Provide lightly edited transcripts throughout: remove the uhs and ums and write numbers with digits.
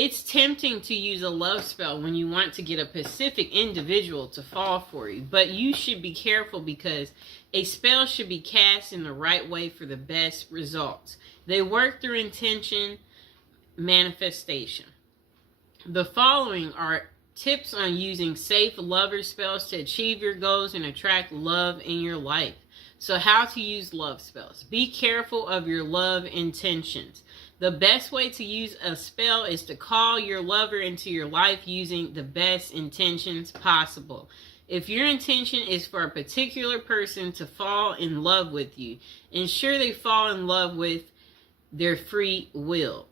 It's tempting to use a love spell when you want to get a specific individual to fall for you, but you should be careful because a spell should be cast in the right way for the best results. They work through intention manifestation. The following are tips on using safe lover spells to achieve your goals and attract love in your life. So how to use love spells. Be careful of your love intentions. The best way to use a spell is to call your lover into your life using the best intentions possible. If your intention is for a particular person to fall in love with you, ensure they fall in love with their free will.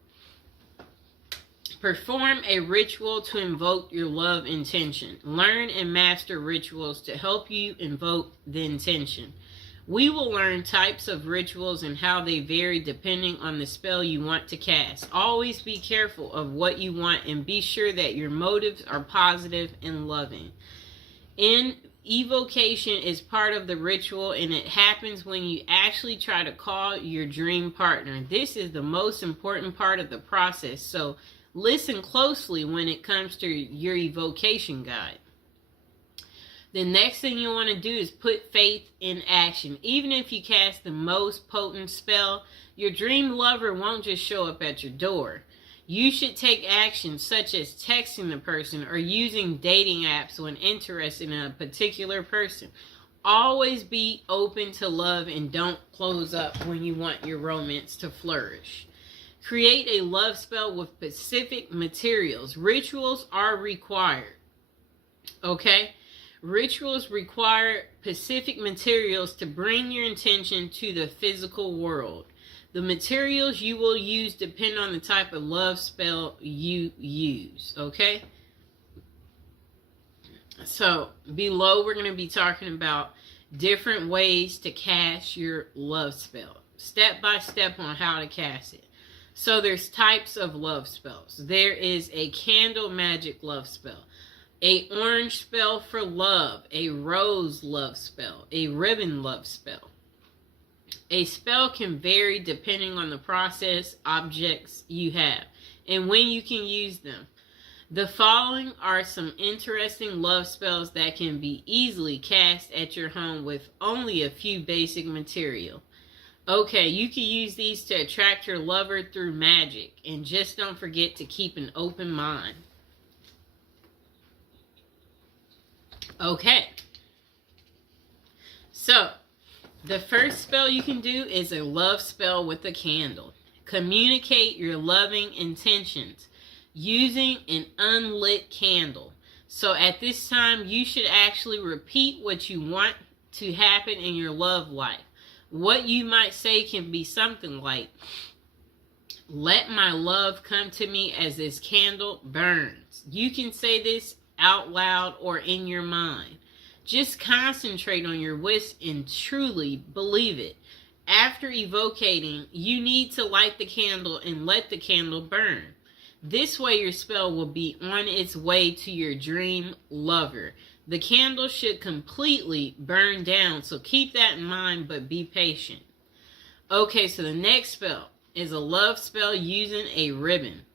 Perform a ritual to invoke your love intention. Learn and master rituals to help you invoke the intention. We will learn types of rituals and how they vary depending on the spell you want to cast. Always be careful of what you want and be sure that your motives are positive and loving. Evocation is part of the ritual, and it happens when you actually try to call your dream partner. This is the most important part of the process, so listen closely when it comes to your evocation guide. The next thing you want to do is put faith in action. Even if you cast the most potent spell, your dream lover won't just show up at your door. You should take action such as texting the person or using dating apps when interested in a particular person. Always be open to love and don't close up when you want your romance to flourish. Create a love spell with specific materials. Rituals are required. Okay? Rituals require specific materials to bring your intention to the physical world. The materials you will use depend on the type of love spell you use, okay? So, below we're going to be talking about different ways to cast your love spell. Step by step on how to cast it. So, there's types of love spells. There is a candle magic love spell. A orange spell for love, a rose love spell, a ribbon love spell. A spell can vary depending on the process, objects you have, and when you can use them. The following are some interesting love spells that can be easily cast at your home with only a few basic material. Okay, you can use these to attract your lover through magic, and just don't forget to keep an open mind. Okay, so the first spell you can do is a love spell with a candle. Communicate your loving intentions using an unlit candle. So at this time, you should actually repeat what you want to happen in your love life. What you might say can be something like, "Let my love come to me as this candle burns." You can say this out loud or in your mind. Just concentrate on your wish and truly believe it. After evocating, you need to light the candle and let the candle burn. This way your spell will be on its way to your dream lover. The candle should completely burn down, so keep that in mind, but be patient. Okay, so the next spell is a love spell using a ribbon.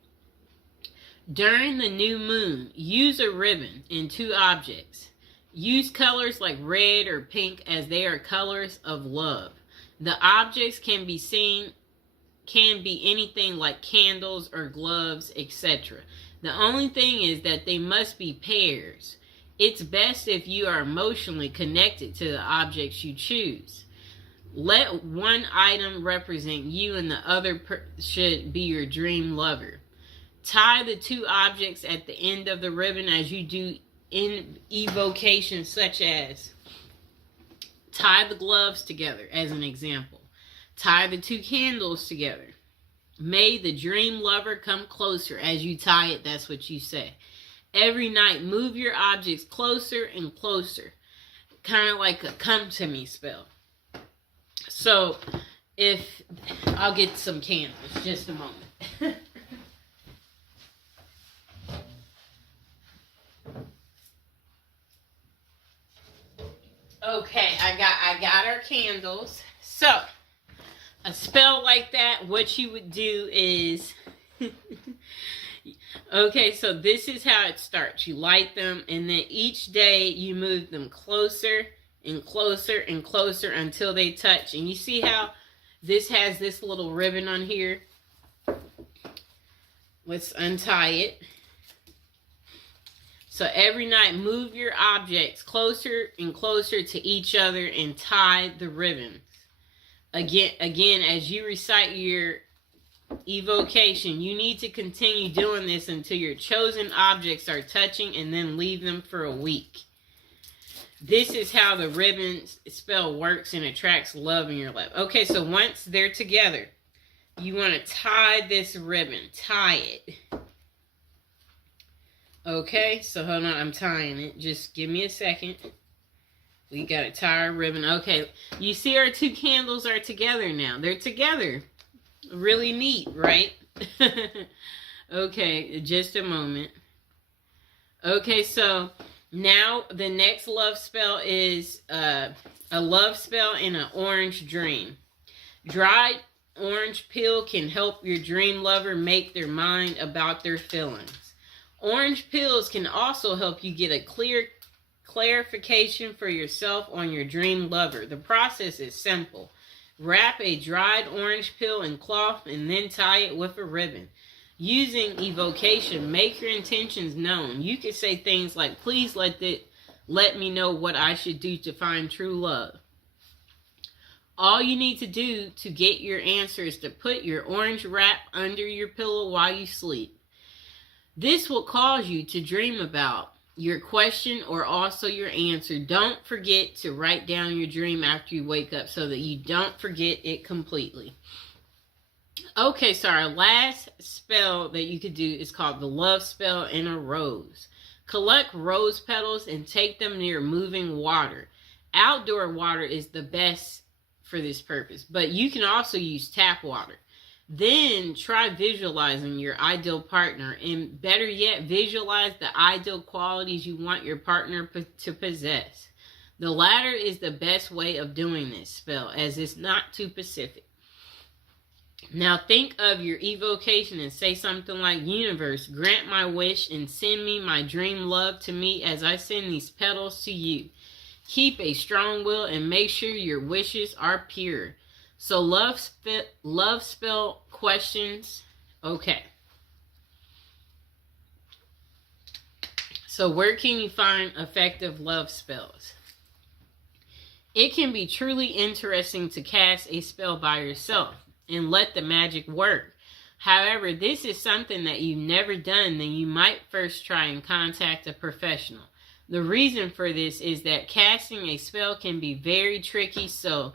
During the new moon, use a ribbon in 2 objects. Use colors like red or pink as they are colors of love. The objects can be anything like candles or gloves, etc. The only thing is that they must be pairs. It's best if you are emotionally connected to the objects you choose. Let one item represent you and the other should be your dream lover. Tie the 2 objects at the end of the ribbon as you do in evocation, such as tie the gloves together as an example. Tie the 2 candles together. May the dream lover come closer. As you tie it, that's what you say. Every night, move your objects closer and closer. Kind of like a come to me spell. So, I'll get some candles, just a moment. Okay, I got our candles. So, a spell like that, what you would do is, Okay, so this is how it starts. You light them, and then each day you move them closer and closer and closer until they touch. And you see how this has this little ribbon on here? Let's untie it. So every night, move your objects closer and closer to each other and tie the ribbons. Again, as you recite your evocation, you need to continue doing this until your chosen objects are touching, and then leave them for a week. This is how the ribbon spell works and attracts love in your life. Okay, so once they're together, you want to tie this ribbon. Tie it. Okay, so hold on, I'm tying it. Just give me a second. We got to tie our ribbon. Okay, you see our two candles are together now. They're together. Really neat, right? Okay, just a moment. Okay, so now the next love spell is a love spell in an orange dream. Dried orange peel can help your dream lover make their mind about their feelings. Orange peels can also help you get a clear clarification for yourself on your dream lover. The process is simple. Wrap a dried orange peel in cloth and then tie it with a ribbon. Using evocation, make your intentions known. You can say things like, please let me know what I should do to find true love. All you need to do to get your answer is to put your orange wrap under your pillow while you sleep. This will cause you to dream about your question or also your answer. Don't forget to write down your dream after you wake up so that you don't forget it completely. Okay, so our last spell that you could do is called the love spell in a rose. Collect rose petals and take them near moving water. Outdoor water is the best for this purpose, but you can also use tap water. Then try visualizing your ideal partner, and better yet, visualize the ideal qualities you want your partner to possess. The latter is the best way of doing this spell, as it's not too specific. Now think of your evocation and say something like, universe, grant my wish and send me my dream love to me as I send these petals to you. Keep a strong will and make sure your wishes are pure. So love spell questions. Okay. So where can you find effective love spells? It can be truly interesting to cast a spell by yourself and let the magic work. However, this is something that you've never done, then you might first try and contact a professional. The reason for this is that casting a spell can be very tricky, so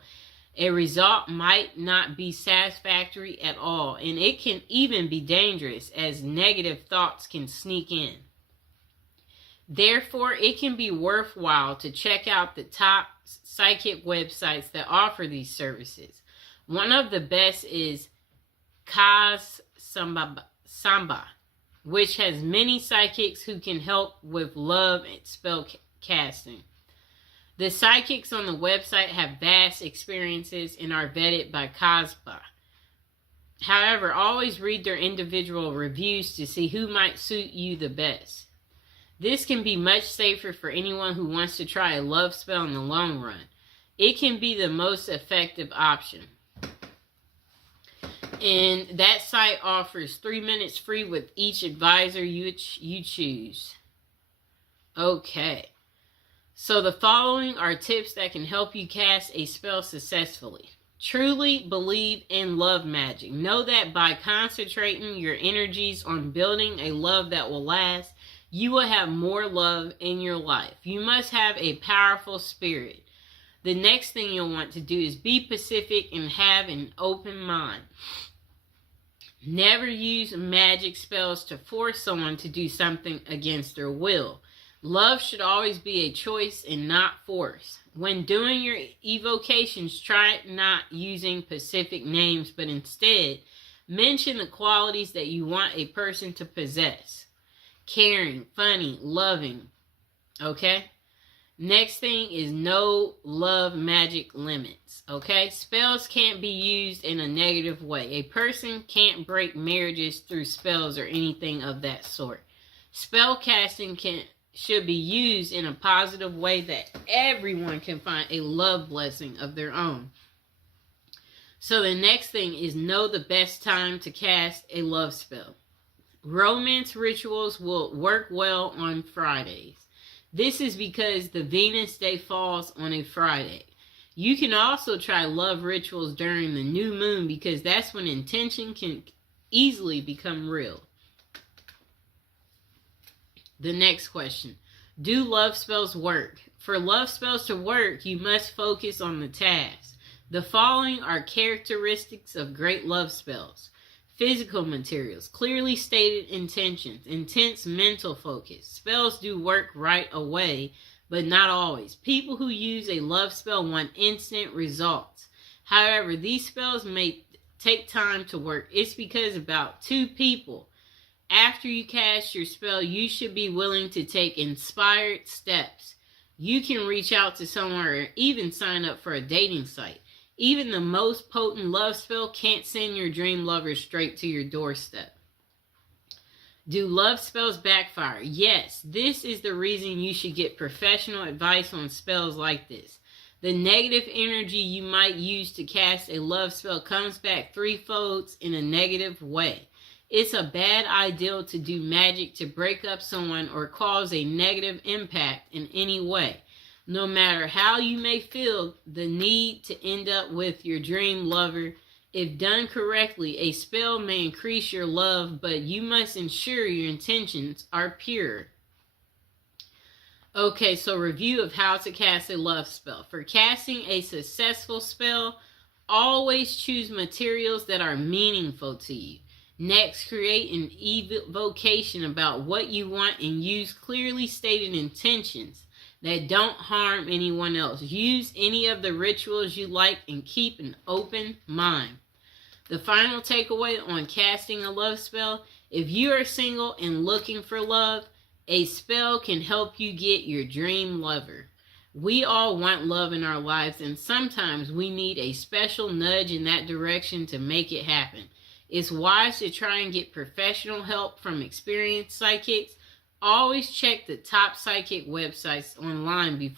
a result might not be satisfactory at all, and it can even be dangerous as negative thoughts can sneak in. Therefore, it can be worthwhile to check out the top psychic websites that offer these services. One of the best is Kaz Samba, which has many psychics who can help with love and spell casting. The psychics on the website have vast experiences and are vetted by Kazba. However, always read their individual reviews to see who might suit you the best. This can be much safer for anyone who wants to try a love spell in the long run. It can be the most effective option. And that site offers 3 minutes free with each advisor you choose. Okay. So the following are tips that can help you cast a spell successfully. Truly believe in love magic. Know that by concentrating your energies on building a love that will last, you will have more love in your life. You must have a powerful spirit. The next thing you'll want to do is be pacific and have an open mind. Never use magic spells to force someone to do something against their will. Love should always be a choice and not force. When doing your evocations, try not using specific names, but instead mention the qualities that you want a person to possess. Caring, funny, loving. Okay? Next thing is no love magic limits. Okay? Spells can't be used in a negative way. A person can't break marriages through spells or anything of that sort. Spell casting should be used in a positive way that everyone can find a love blessing of their own. So the next thing is know the best time to cast a love spell. Romance rituals will work well on Fridays. This is because the Venus day falls on a Friday. You can also try love rituals during the new moon because that's when intention can easily become real. The next question. Do love spells work? For love spells to work, you must focus on the task. The following are characteristics of great love spells. Physical materials, clearly stated intentions, intense mental focus. Spells do work right away, but not always. People who use a love spell want instant results. However, these spells may take time to work. It's because about 2 people. After you cast your spell, you should be willing to take inspired steps. You can reach out to someone or even sign up for a dating site. Even the most potent love spell can't send your dream lover straight to your doorstep. Do love spells backfire? Yes, this is the reason you should get professional advice on spells like this. The negative energy you might use to cast a love spell comes back threefold in a negative way. It's a bad idea to do magic to break up someone or cause a negative impact in any way. No matter how you may feel the need to end up with your dream lover, if done correctly, a spell may increase your love, but you must ensure your intentions are pure. Okay, so review of how to cast a love spell. For casting a successful spell, always choose materials that are meaningful to you. Next, create an evocation about what you want and use clearly stated intentions that don't harm anyone else. Use any of the rituals you like and keep an open mind. The final takeaway on casting a love spell: if you are single and looking for love, a spell can help you get your dream lover. We all want love in our lives, and sometimes we need a special nudge in that direction to make it happen. It's wise to try and get professional help from experienced psychics. Always check the top psychic websites online before